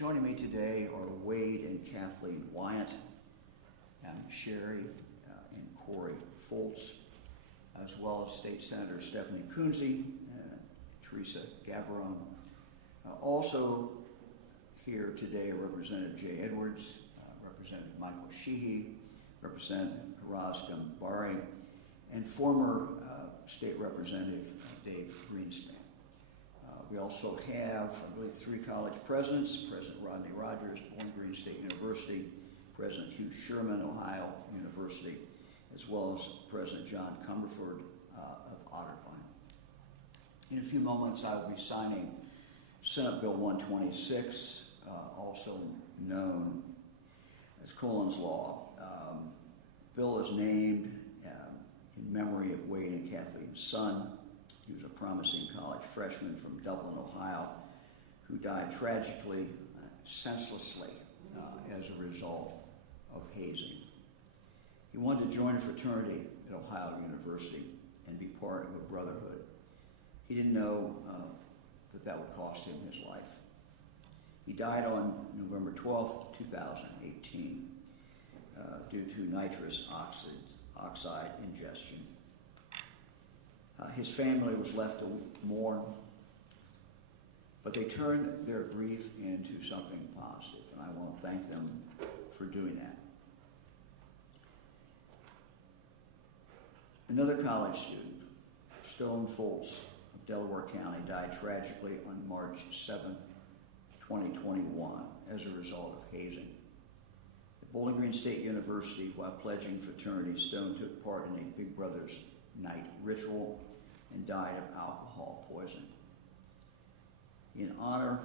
Joining me today are Wade and Kathleen Wiant, Sherry and Corey Foltz, as well as State Senator Stephanie Kunze, Teresa Gavarone. Also here today are Representative Jay Edwards, Representative Michael Sheehy, Representative Haraz Gambari, and former State Representative Dave Greenspan. We also have, I believe, 3 college presidents: President Rodney Rogers, Bowling Green State University; President Hugh Sherman, Ohio University, as well as President John Cumberford of Otterbein. In a few moments, I will be signing Senate Bill 126, also known as Collin's Law. Bill is named in memory of Wade and Kathleen's son. He was a promising college freshman from Dublin, Ohio, who died tragically, senselessly, as a result of hazing. He wanted to join a fraternity at Ohio University and be part of a brotherhood. He didn't know that would cost him his life. He died on November 12th, 2018, due to nitrous oxide ingestion. His family was left to mourn, but they turned their grief into something positive, and I want to thank them for doing that. Another college student, Stone Foltz of Delaware County, died tragically on March 7th, 2021, as a result of hazing. At Bowling Green State University, while pledging fraternity, Stone took part in a Big Brother's Night ritual and died of alcohol poisoning. In honor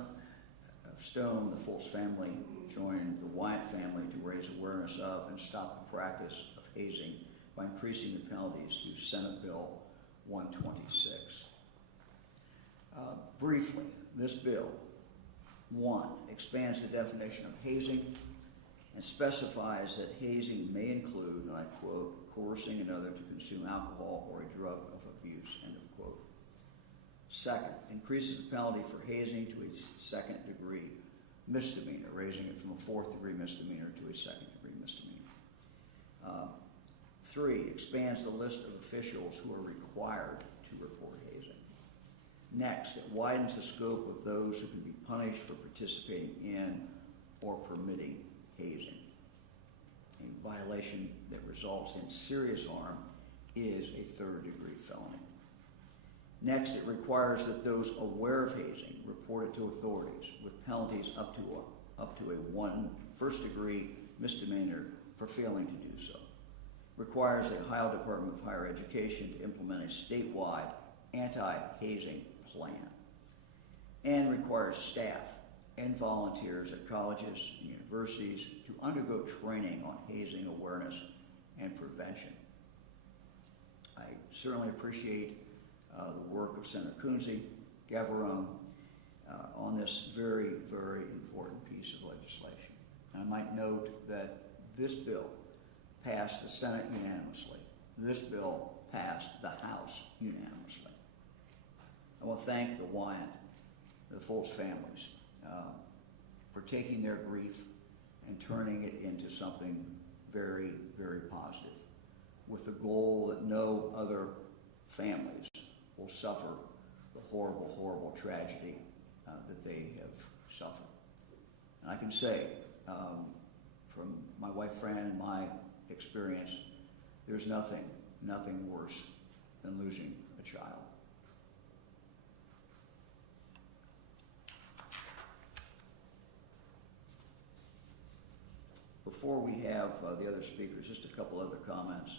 of Stone, the Foltz family joined the Wiant family to raise awareness of and stop the practice of hazing by increasing the penalties through Senate Bill 126. Briefly, this bill, 1, expands the definition of hazing and specifies that hazing may include, and I quote, coercing another to consume alcohol or a drug of abuse, end of quote. 2nd, increases the penalty for hazing to a 2nd-degree misdemeanor, raising it from a 4th-degree misdemeanor to a 2nd-degree misdemeanor. 3, expands the list of officials who are required to report hazing. Next, it widens the scope of those who can be punished for participating in or permitting hazing. A violation that results in serious harm is a 3rd-degree felony. Next, it requires that those aware of hazing report it to authorities, with penalties up to a 1 first-degree misdemeanor for failing to do so. Requires the Ohio Department of Higher Education to implement a statewide anti-hazing plan, and requires staff and volunteers at colleges and universities to undergo training on hazing awareness and prevention. I certainly appreciate the work of Senator Kunze, Gavarone, on this very, very important piece of legislation. And I might note that this bill passed the Senate unanimously. This bill passed the House unanimously. I want to thank the Wiant, the Foltz families, for taking their grief and turning it into something very, very positive, with the goal that no other families will suffer the horrible, horrible tragedy that they have suffered. And I can say, from my wife Fran and my experience, there's nothing worse than losing a child. Before we have the other speakers, just a couple other comments.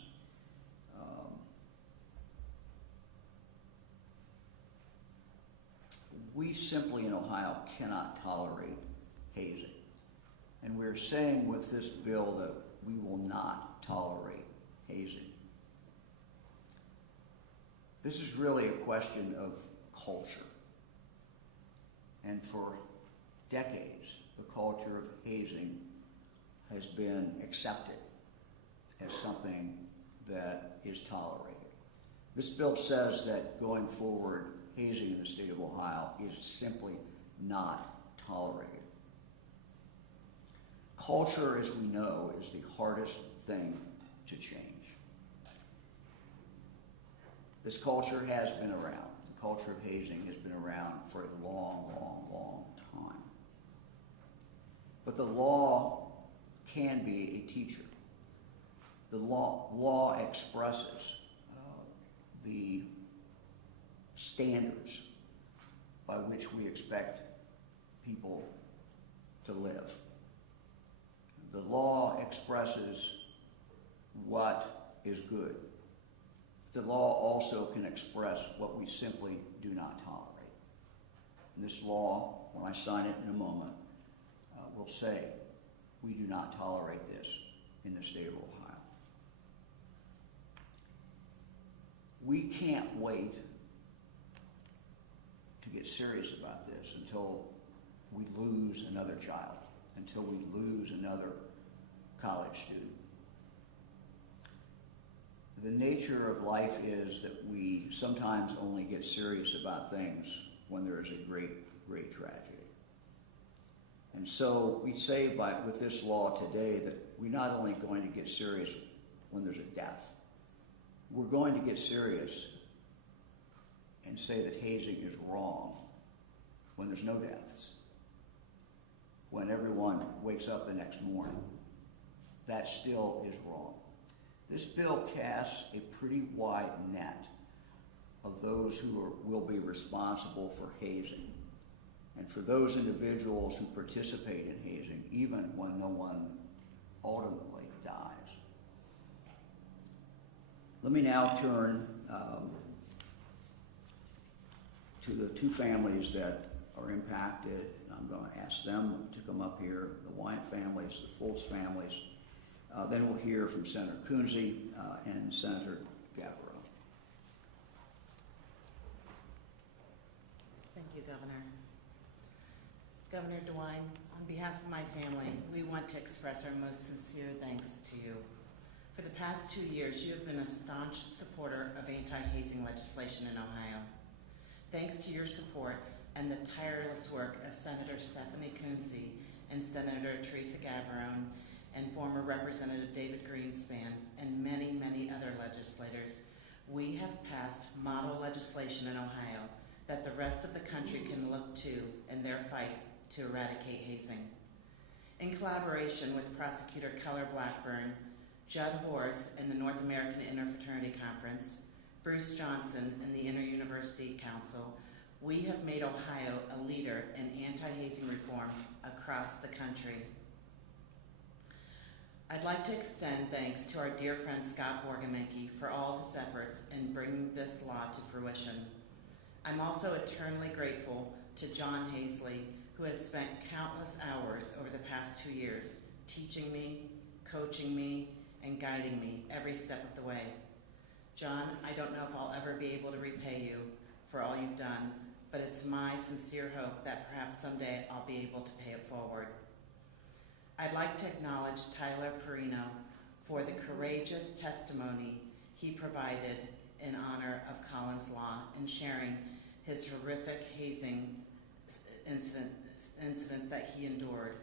We simply in Ohio cannot tolerate hazing. And we're saying with this bill that we will not tolerate hazing. This is really a question of culture. And for decades, the culture of hazing has been accepted as something that is tolerated. This bill says that going forward, hazing in the state of Ohio is simply not tolerated. Culture, as we know, is the hardest thing to change. This culture has been around. The culture of hazing has been around for a long, long, long time. But the law can be a teacher. The law expresses the standards by which we expect people to live. The law expresses what is good. The law also can express what we simply do not tolerate. And this law, when I sign it in a moment, will say we do not tolerate this in the state of Ohio. We can't wait to get serious about this until we lose another child, until we lose another college student. The nature of life is that we sometimes only get serious about things when there is a great, great tragedy. And so we say with this law today that we're not only going to get serious when there's a death, we're going to get serious and say that hazing is wrong when there's no deaths, when everyone wakes up the next morning. That still is wrong. This bill casts a pretty wide net of those who will be responsible for hazing, and for those individuals who participate in hazing, even when no one ultimately dies. Let me now turn to the two families that are impacted, and I'm going to ask them to come up here, the Wiant families, the Fultz families. Then we'll hear from Senator Coonsey and Senator Gabbro. Thank you, Governor. Governor DeWine, on behalf of my family, we want to express our most sincere thanks to you. For the past 2 years, you have been a staunch supporter of anti-hazing legislation in Ohio. Thanks to your support and the tireless work of Senator Stephanie Coonsey and Senator Teresa Gavarone and former Representative David Greenspan and many, many other legislators, we have passed model legislation in Ohio that the rest of the country can look to in their fight to eradicate hazing. In collaboration with Prosecutor Keller Blackburn, Judd Horse and the North American Interfraternity Conference, Bruce Johnson and the Inter-University Council, we have made Ohio a leader in anti-hazing reform across the country. I'd like to extend thanks to our dear friend Scott Borgemenke for all of his efforts in bringing this law to fruition. I'm also eternally grateful to John Hazley, who has spent countless hours over the past 2 years teaching me, coaching me, and guiding me every step of the way. John, I don't know if I'll ever be able to repay you for all you've done, but it's my sincere hope that perhaps someday I'll be able to pay it forward. I'd like to acknowledge Tyler Perino for the courageous testimony he provided in honor of Collin's Law and sharing his horrific hazing incidents that he endured.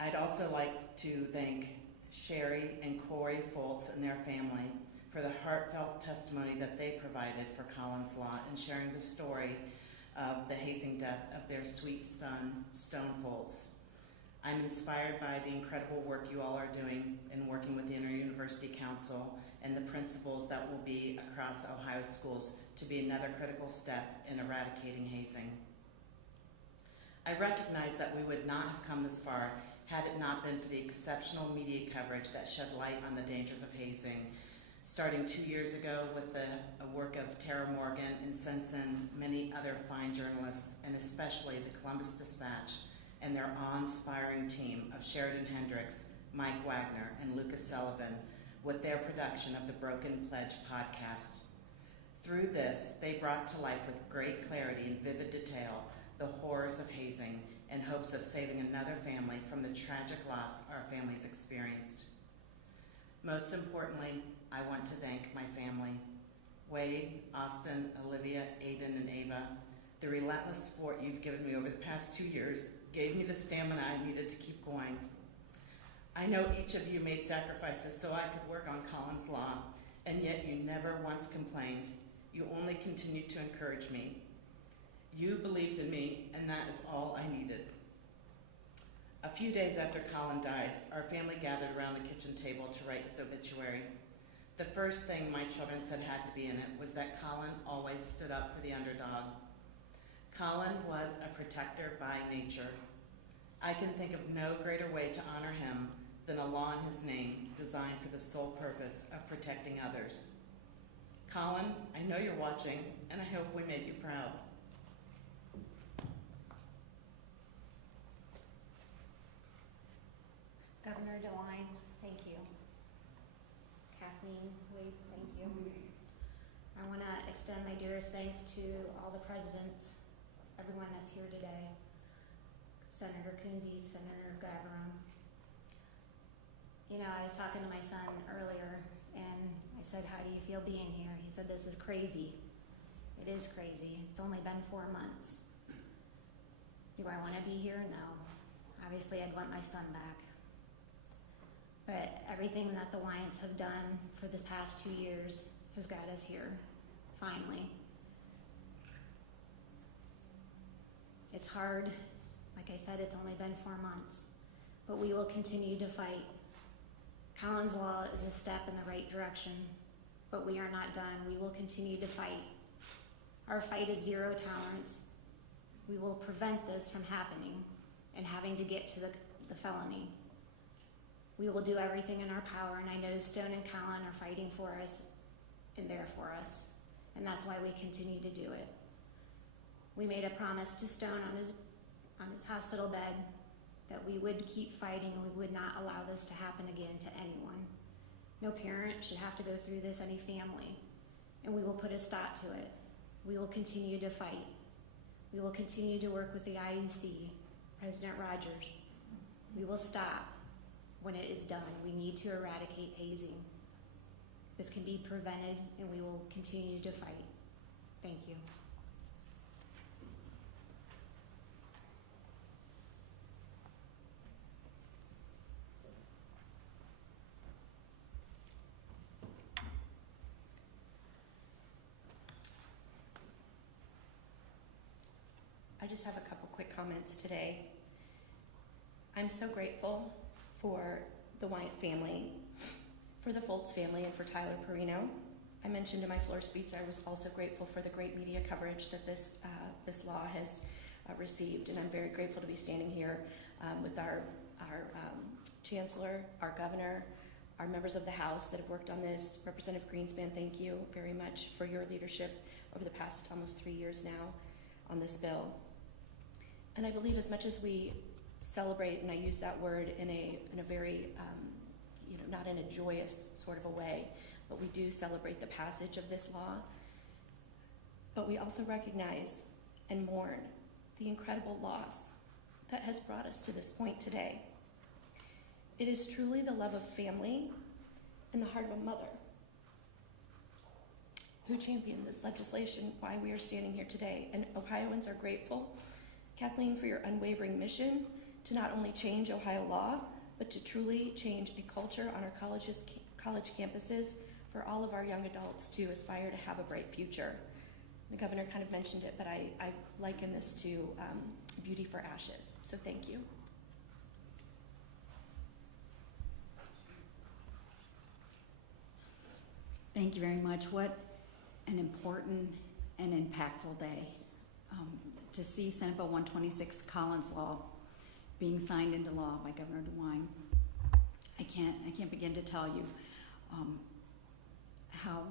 I'd also like to thank Sherry and Corey Fultz and their family for the heartfelt testimony that they provided for Collin's Law and sharing the story of the hazing death of their sweet son, Stone Fultz. I'm inspired by the incredible work you all are doing in working with the Inter-University Council and the principals that will be across Ohio schools to be another critical step in eradicating hazing. I recognize that we would not have come this far had it not been for the exceptional media coverage that shed light on the dangers of hazing, starting 2 years ago with the work of Tara Morgan and since then many other fine journalists, and especially the Columbus Dispatch and their awe-inspiring team of Sheridan Hendricks, Mike Wagner, and Lucas Sullivan with their production of the Broken Pledge podcast. Through this, they brought to life with great clarity and vivid detail the horrors of hazing in hopes of saving another family from the tragic loss our families experienced. Most importantly, I want to thank my family, Wade, Austin, Olivia, Aiden, and Ava, The relentless support you've given me over the past 2 years gave me the stamina I needed to keep going. I know each of you made sacrifices so I could work on Collin's Law, and yet you never once complained. You only continued to encourage me. You believed in me, and that is all I needed. A few days after Collin died, our family gathered around the kitchen table to write his obituary. The first thing my children said had to be in it was that Collin always stood up for the underdog. Collin was a protector by nature. I can think of no greater way to honor him than a law in his name designed for the sole purpose of protecting others. Collin, I know you're watching, and I hope we made you proud. Governor DeWine, thank you. Kathleen, Wade, thank you. I want to extend my dearest thanks to all the presidents, everyone that's here today. Senator Coonsey, Senator Gavron. You know, I was talking to my son earlier, and I said, how do you feel being here? He said, this is crazy. It is crazy. It's only been 4 months. Do I want to be here? No. Obviously, I'd want my son back. But everything that the Wiants have done for this past 2 years has got us here, finally. It's hard. Like I said, it's only been 4 months. But we will continue to fight. Collin's Law is a step in the right direction, but we are not done. We will continue to fight. Our fight is zero tolerance. We will prevent this from happening and having to get to the felony. We will do everything in our power, and I know Stone and Collin are fighting for us and there for us, and that's why we continue to do it. We made a promise to Stone on his hospital bed that we would keep fighting and we would not allow this to happen again to anyone. No parent should have to go through this, any family, and we will put a stop to it. We will continue to fight. We will continue to work with the IEC, President Rogers. We will stop when it is done. We need to eradicate hazing. This can be prevented, and we will continue to fight. Thank you. I just have a couple quick comments today. I'm so grateful for the Wiant family, for the Foltz family, and for Tyler Perino. I mentioned in my floor speech I was also grateful for the great media coverage that this law has received, and I'm very grateful to be standing here with our chancellor, our governor, our members of the House that have worked on this. Representative Greenspan, thank you very much for your leadership over the past almost 3 years now on this bill. And I believe as much as we celebrate, and I use that word in a very, not in a joyous sort of a way, but we do celebrate the passage of this law. But we also recognize and mourn the incredible loss that has brought us to this point today. It is truly the love of family and the heart of a mother who championed this legislation, why we are standing here today. And Ohioans are grateful, Kathleen, for your unwavering mission to not only change Ohio law, but to truly change a culture on our college campuses for all of our young adults to aspire to have a bright future. The governor kind of mentioned it, but I liken this to beauty for ashes. So thank you. Thank you very much. What an important and impactful day to see Senate Bill 126, Collin's Law, being signed into law by Governor DeWine. I can't begin to tell you how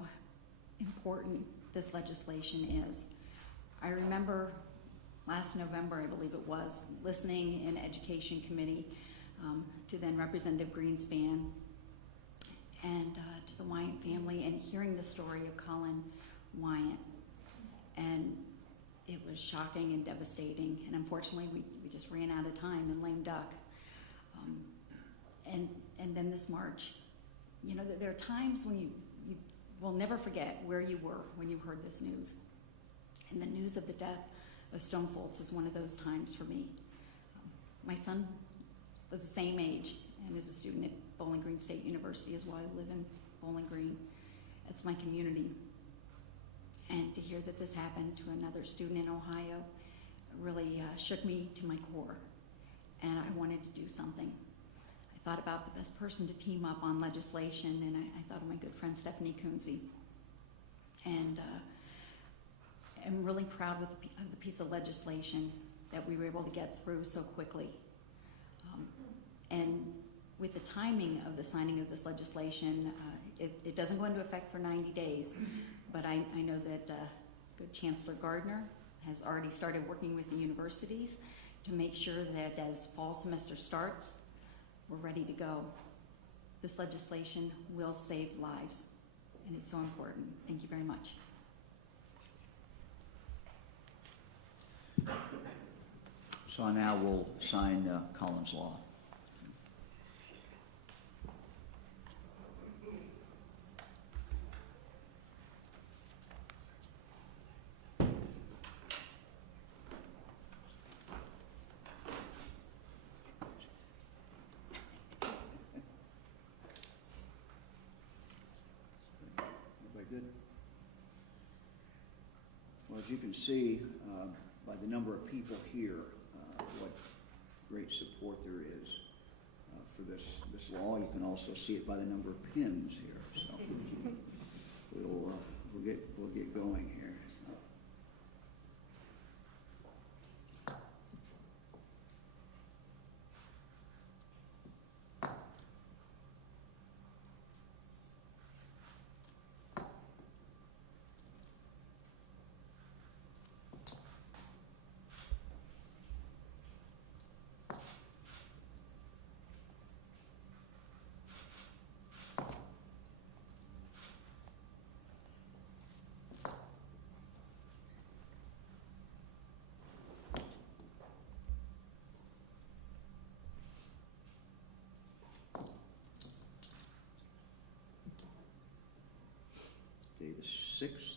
important this legislation is. I remember last November, I believe it was, listening in Education Committee to then Representative Greenspan and to the Wiant family, and hearing the story of Collin Wiant. And it was shocking and devastating, and unfortunately we just ran out of time in lame duck. And then this march. You know, there are times when you will never forget where you were when you heard this news. And the news of the death of Stone Folds is one of those times for me. My son was the same age and is a student at Bowling Green State University as well. I live in Bowling Green. It's my community. And to hear that this happened to another student in Ohio really shook me to my core. And I wanted to do something. I thought about the best person to team up on legislation, and I thought of my good friend Stephanie Coonsey. And I'm really proud of the piece of legislation that we were able to get through so quickly. And with the timing of the signing of this legislation, it doesn't go into effect for 90 days, but I know that good Chancellor Gardner has already started working with the universities to make sure that as fall semester starts, we're ready to go. This legislation will save lives, and it's so important. Thank you very much. So I now will sign Collin's Law. Everybody good? Well, as you can see, by the number of people here, what great support there is for this law. You can also see it by the number of pins here. So we'll get going here. So. Day the 6th.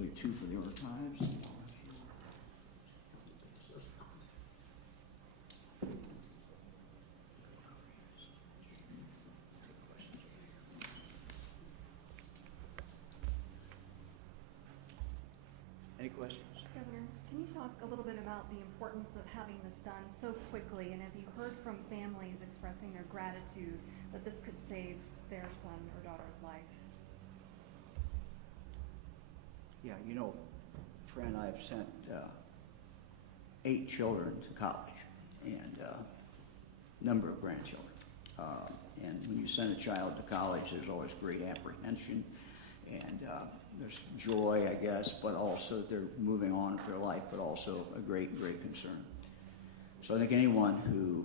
leave 2 for the archives. Any questions? Governor, can you talk a little bit about the importance of having this done so quickly? And have you heard from families expressing their gratitude that this could save their son or daughter's life? Yeah, you know, Fran, I've sent 8 children to college and a number of grandchildren. And when you send a child to college, there's always great apprehension and there's joy, I guess, but also that they're moving on with their life, but also a great, great concern. So I think anyone who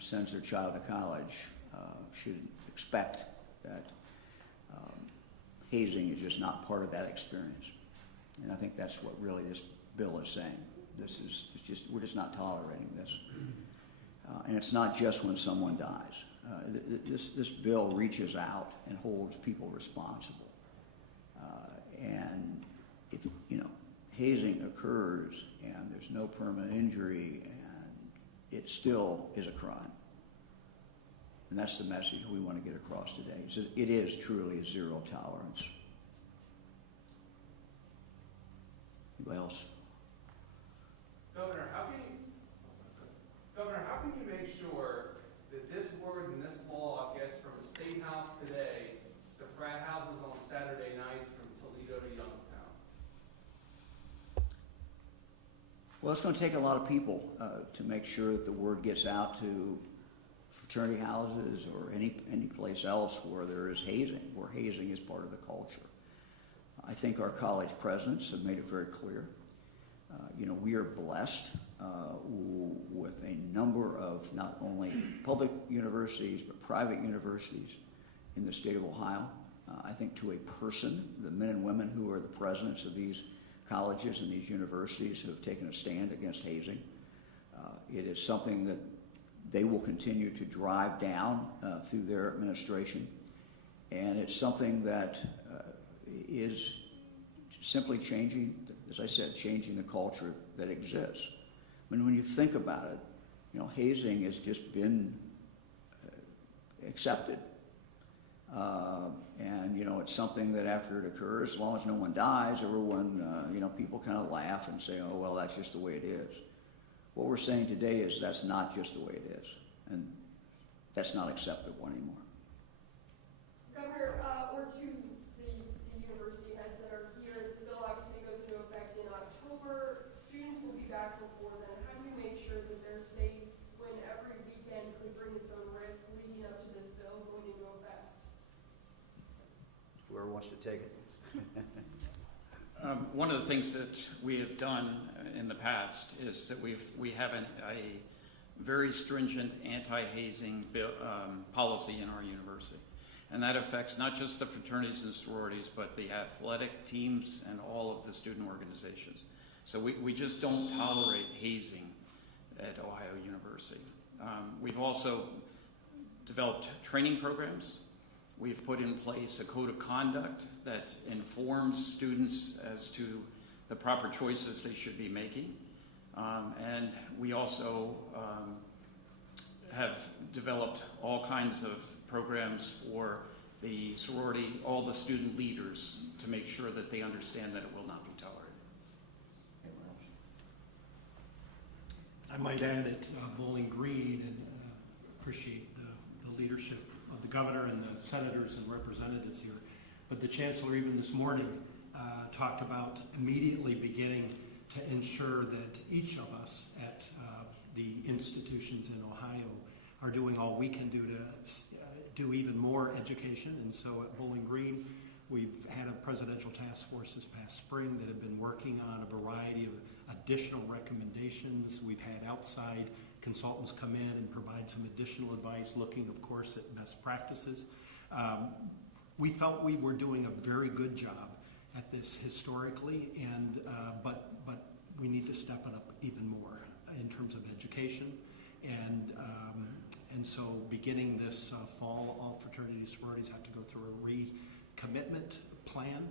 sends their child to college should expect that hazing is just not part of that experience. And I think that's what really this bill is saying. We're just not tolerating this. And it's not just when someone dies. This bill reaches out and holds people responsible. And if, hazing occurs and there's no permanent injury and it still is a crime. And that's the message we want to get across today. It is truly zero tolerance. Anybody else? Governor, how can you make sure that this word and this law gets from the State House today to frat houses on Saturday nights from Toledo to Youngstown? Well, it's going to take a lot of people to make sure that the word gets out to fraternity houses or any place else where there is hazing, where hazing is part of the culture. I think our college presidents have made it very clear. We are blessed with a number of not only public universities but private universities in the state of Ohio. I think to a person, the men and women who are the presidents of these colleges and these universities have taken a stand against hazing. It is something that they will continue to drive down through their administration. And it's something that is simply changing, as I said, changing the culture that exists. I mean, when you think about it, hazing has just been accepted. And, it's something that after it occurs, as long as no one dies, everyone, people kind of laugh and say, oh, well, that's just the way it is. What we're saying today is that's not just the way it is. And that's not acceptable anymore. Governor, or to the university heads that are here, this bill obviously goes into effect in October. Students will be back before then. How do you make sure that they're safe when every weekend could bring its own risk leading up to this bill going into effect? Whoever wants to take it. One of the things that we have done in the past is that we have a very stringent anti-hazing policy in our university. And that affects not just the fraternities and sororities, but the athletic teams and all of the student organizations. So we just don't tolerate hazing at Ohio University. We've also developed training programs. We've put in place a code of conduct that informs students as to the proper choices they should be making. And we also have developed all kinds of programs for the sorority, all the student leaders, to make sure that they understand that it will not be tolerated. I might add at Bowling Green, and appreciate the leadership of the governor and the senators and representatives here, but the chancellor even this morning talked about immediately beginning to ensure that each of us at the institutions in Ohio are doing all we can do to do even more education. And so at Bowling Green, we've had a presidential task force this past spring that have been working on a variety of additional recommendations. We've had outside consultants come in and provide some additional advice, looking, of course, at best practices. We felt we were doing a very good job at this historically, and but we need to step it up even more in terms of education. And so beginning this fall, all fraternity sororities have to go through a commitment plan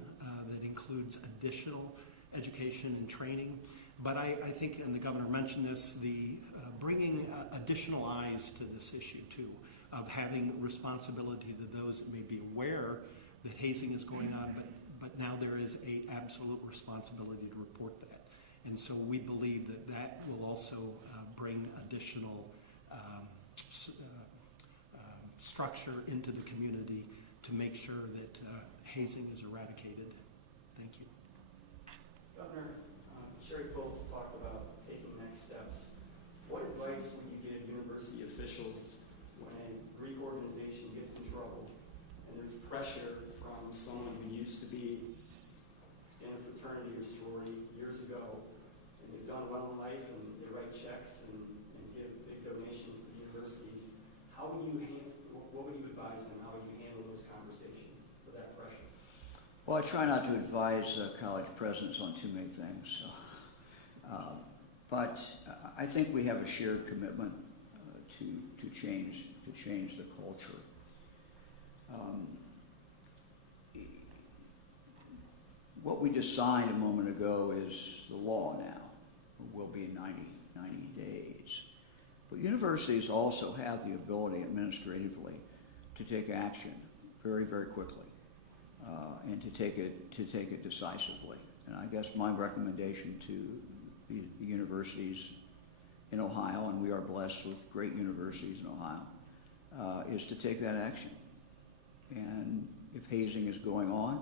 that includes additional education and training. But I think, and the governor mentioned this, the bringing additional eyes to this issue too, of having responsibility to those that may be aware that hazing is going on, but now there is a absolute responsibility to report that. And so we believe that that will also bring additional structure into the community to make sure that hazing is eradicated. Thank you. Governor, Sherry Foltz talked about taking next steps. What advice would you give university officials when a Greek organization gets in trouble and there's pressure from someone who used to be in a fraternity or sorority years ago, and they've done well in life and they write checks and give big donations to the universities? How would you what would you advise them? How would you handle those conversations with that pressure? Well, I try not to advise college presidents on too many things. So. But I think we have a shared commitment to change the culture. What we just signed a moment ago is the law now. It will be 90 days. But universities also have the ability administratively to take action very, very quickly and to take it decisively. And I guess my recommendation to the universities in Ohio, and we are blessed with great universities in Ohio, is to take that action. And if hazing is going on,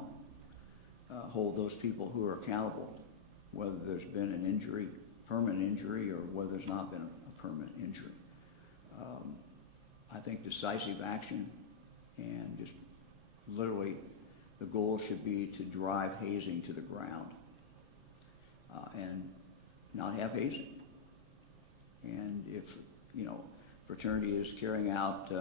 hold those people who are accountable, whether there's been an injury, permanent injury, or whether there's not been a permanent injury. I think decisive action, and just literally the goal should be to drive hazing to the ground and not have hazing. And if, fraternity is carrying out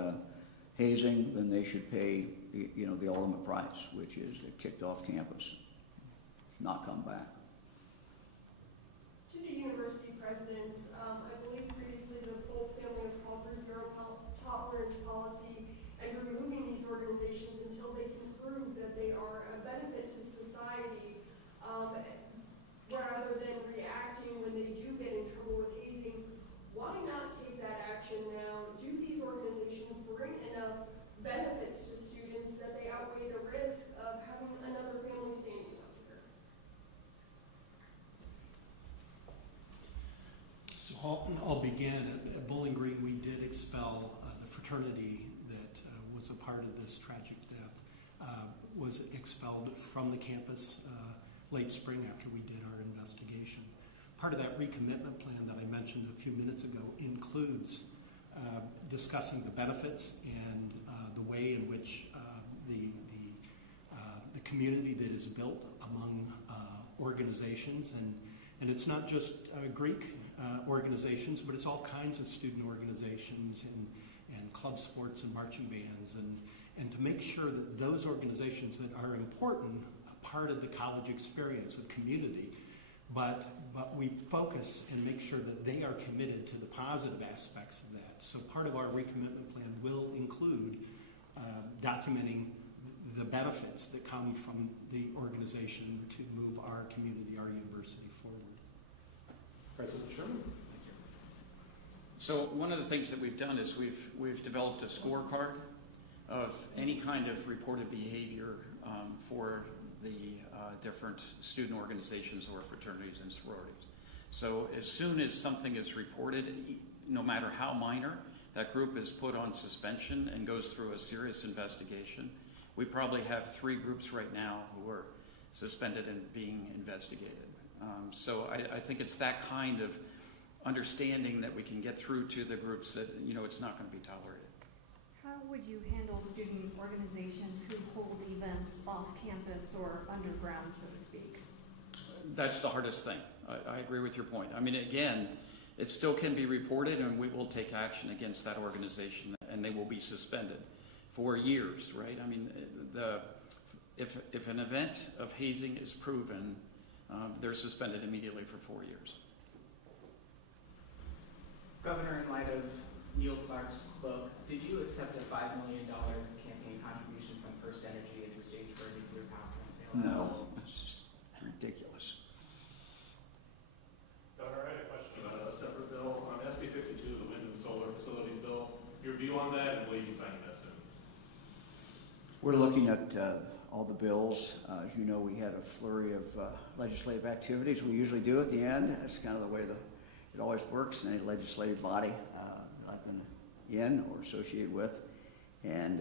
hazing, then they should pay, the ultimate price, which is kicked off campus, not come back. To the university presidents, I believe previously the Foltz family has called for zero tolerance policy and removing these organizations until they can prove that they are a benefit to society, rather than reacting when they do get in trouble with hazing. Why not take that action now? Do these organizations bring enough benefits to students that they outweigh the risk of having another family standing up here? So I'll begin. At Bowling Green, we did expel the fraternity that was a part of this tragic death, was expelled from the campus late spring after we did our investigation. Part of that recommitment plan that I mentioned a few minutes ago includes discussing the benefits and the way in which the community that is built among organizations, and it's not just Greek organizations, but it's all kinds of student organizations and club sports and marching bands, and to make sure that those organizations that are important, a part of the college experience of community, but we focus and make sure that they are committed to the positive aspects of that. So part of our recommitment plan will include documenting the benefits that come from the organization to move our community, our university forward. President Sherman. Thank you. So one of the things that we've done is we've developed a scorecard of any kind of reported behavior for the different student organizations or fraternities and sororities. So as soon as something is reported, no matter how minor, that group is put on suspension and goes through a serious investigation. We probably have 3 groups right now who are suspended and being investigated. So I think it's that kind of understanding that we can get through to the groups that, it's not going to be tolerated. How would you handle student organizations who hold events off campus or underground, so to speak? That's the hardest thing. I agree with your point. I mean, again, it still can be reported, and we will take action against that organization, and they will be suspended for years, right? I mean, if an event of hazing is proven, they're suspended immediately for 4 years. Governor, in light of Neil Clark's book, did you accept a $5 million campaign contribution from First Energy in exchange for a new No, it's just ridiculous. Governor, I had a question about a separate bill on SB 52, the wind and solar facilities bill. Your view on that, and will you be signing that soon? We're looking at all the bills. As you know, we had a flurry of legislative activities. We usually do at the end. That's kind of the way it always works in a legislative body I've been in or associated with. And,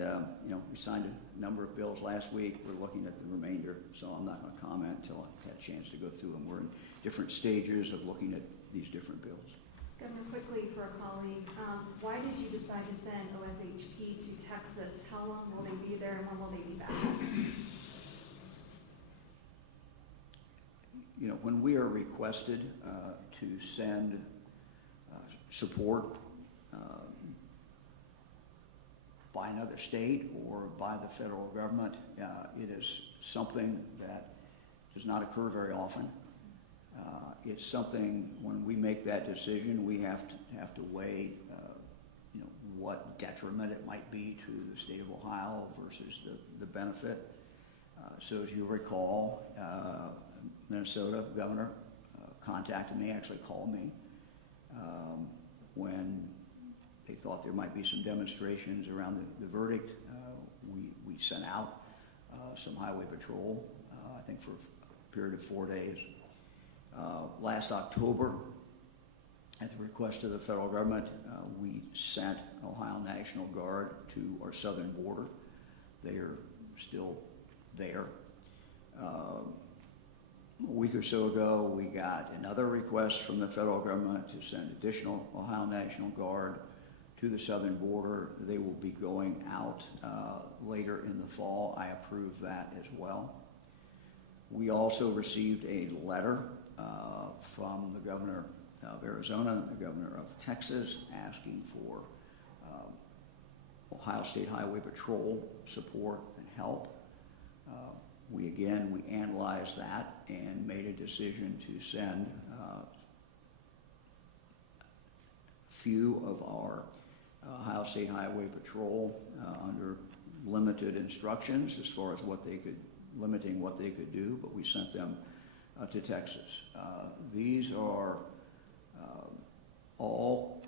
we signed a number of bills last week. We're looking at the remainder, so I'm not going to comment until I've had a chance to go through them. We're in different stages of looking at these different bills. Governor, quickly for a colleague, why did you decide to send OSHP to Texas? How long will they be there and when will they be back? When we are requested to send support by another state or by the federal government, it is something that does not occur very often. It's something, when we make that decision, we have to weigh, what detriment it might be to the state of Ohio versus the benefit. So as you recall, Minnesota governor contacted me, actually called me, when they thought there might be some demonstrations around the verdict. We sent out some highway patrol, I think for a period of 4 days. Last October, at the request of the federal government, we sent Ohio National Guard to our southern border. They are still there. A week or so ago, we got another request from the federal government to send additional Ohio National Guard to the southern border. They will be going out later in the fall. I approve that as well. We also received a letter from the governor of Arizona and the governor of Texas asking for Ohio State Highway Patrol support and help. We analyzed that and made a decision to send few of our Ohio State Highway Patrol under limited instructions as far as limiting what they could do, but we sent them to Texas. These are all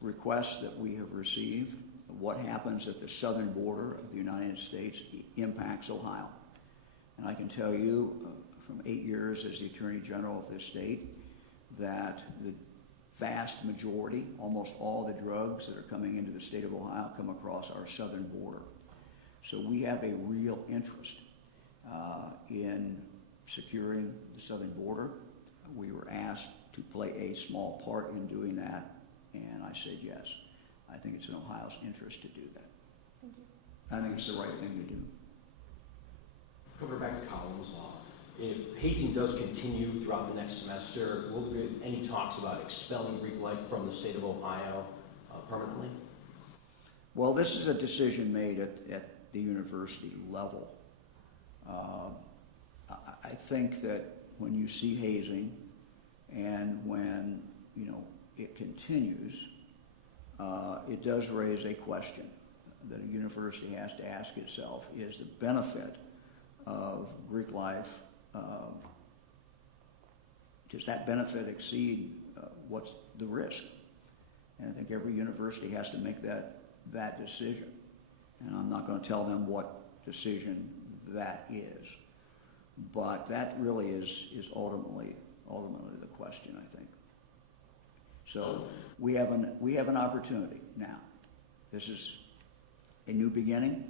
requests that we have received. What happens at the southern border of the United States impacts Ohio. And I can tell you from 8 years as the Attorney General of this state that the vast majority, almost all the drugs that are coming into the state of Ohio come across our southern border. So we have a real interest in securing the southern border. We were asked to play a small part in doing that, and I said yes. I think it's in Ohio's interest to do that. Thank you. I think it's the right thing to do. Governor, back to Collin's law. If hazing does continue throughout the next semester, will there be any talks about expelling Greek life from the state of Ohio permanently? Well, this is a decision made at the university level. I think that when you see hazing and when it continues, it does raise a question that a university has to ask itself: is the benefit of Greek life, does that benefit exceed what's the risk? And I think every university has to make that decision. And I'm not going to tell them what decision that is. But that really is ultimately the question, I think. So we have an opportunity now. This is a new beginning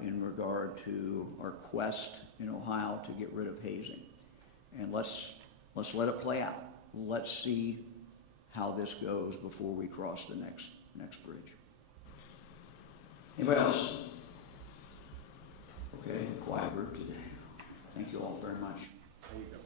in regard to our quest in Ohio to get rid of hazing. And let's let it play out. Let's see how this goes before we cross the next bridge. Anybody else? Okay, quiet group today. Thank you all very much. There you go.